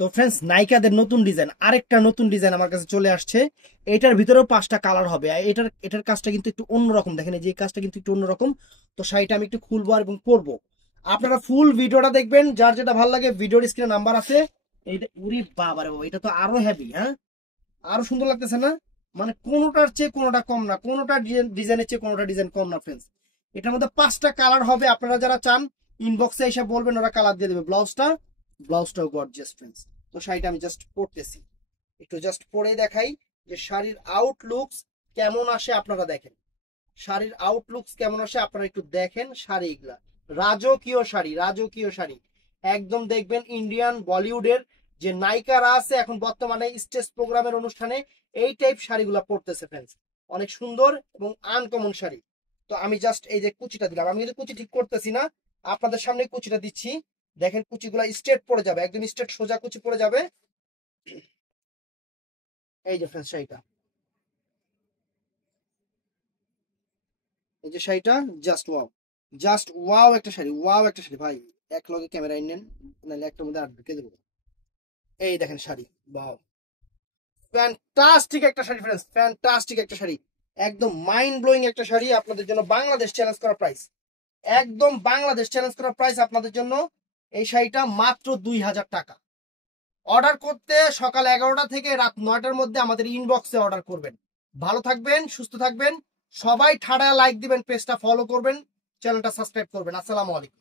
তো ফ্রেন্ডস, নাইকাদের নতুন ডিজাইন, আরেকটা নতুন ডিজাইন আমার কাছে চলে আসছে। এটার ভিতরেও 5টা কালার হবে। আর এটার কাজটা কিন্তু একটু অন্যরকম, দেখেন এই যে কাজটা কিন্তু একটু অন্যরকম। তো শাড়িটা আমি একটু খুলবো এবং পরবো, আপনারা ফুল ভিডিওটা দেখবেন। যার যেটা ভালো লাগে ভিডিওর স্ক্রিনে নাম্বার আছে। এইটা উরি বাবা রে বাবা, এটা তো আরো হেভি, হ্যাঁ আরো সুন্দর লাগতেছে না? মানে কোনোটার চেয়ে কোনোটা কম না, কোনোটা ডিজাইনের চেয়ে কোনোটা ডিজাইন কম না ফ্রেন্ডস। এটার মধ্যে 5টা কালার হবে। আপনারা যারা চান ইনবক্সে এসে বলবেন, ওরা কালার দিয়ে দেবে। ব্লাউজটাও গর্জিয়াস ফ্রেন্ডস। তো শাড়িটা আমি জাস্ট পরতেছি, একটু জাস্ট পরে দেখাই যে শাড়ির আউটলুকস কেমন আসে। আপনারা দেখেন শাড়ির আউটলুকস কেমন আসে, আপনারা একটু দেখেন। শাড়িগুলা রাজকীয় শাড়ি, রাজকীয় শাড়ি একদম। দেখবেন ইন্ডিয়ান বলিউডের যে নায়িকারা আছে এখন বর্তমানে স্টেজ প্রোগ্রামের অনুষ্ঠানে এই টাইপ শাড়িগুলা পরতেছে ফ্রেন্ডস। অনেক সুন্দর এবং আনকমন শাড়ি। তো আমি জাস্ট এই যে কুচিটা দিলাম, আমি কিন্তু কুচি ঠিক করতেছি না, আপনাদের সামনে কুচিটা দিচ্ছি। দেখেন কুচিগুলা স্ট্রেট পড়ে যাবে, একদম স্ট্রেট সোজা কুচি পড়ে যাবে। এই যে ফ্রেন্ডস শাড়িটা, এই যে শাড়িটা জাস্ট ওয়াও একটা শাড়ি, ওয়াও একটা শাড়ি ভাই। এক লগে ক্যামেরা নেন, নাহলে একটার মধ্যে আর ঢুকে দেবো। এই দেখেন শাড়ি, ওয়াও, ফ্যান্টাস্টিক একটা শাড়ি ফ্রেন্ডস, ফ্যান্টাস্টিক একটা শাড়ি, একদম মাইন্ড ব্লোয়িং একটা শাড়ি। আপনাদের জন্য বাংলাদেশ চ্যালেঞ্জ করা প্রাইস, একদম বাংলাদেশ চ্যালেঞ্জ করা প্রাইস আপনাদের জন্য। এই শাড়িটা মাত্র 2000 টাকা। অর্ডার করতে সকাল 11টা থেকে রাত 9টার মধ্যে আমাদের ইনবক্সে অর্ডার করবেন। ভালো থাকবেন, সুস্থ থাকবেন, সবাই ঠাড়া লাইক দিবেন, পেজটা ফলো করবেন, চ্যানেলটা সাবস্ক্রাইব করবেন। আসসালামু আলাইকুম।